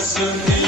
Listen.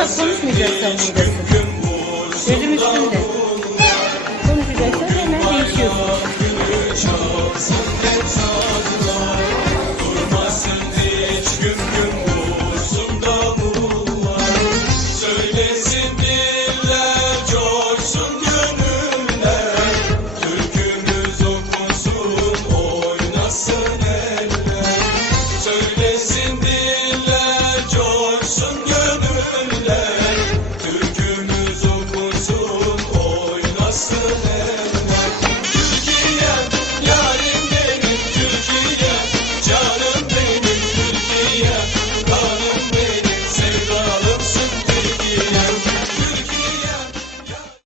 Nunca fomos migração, migração.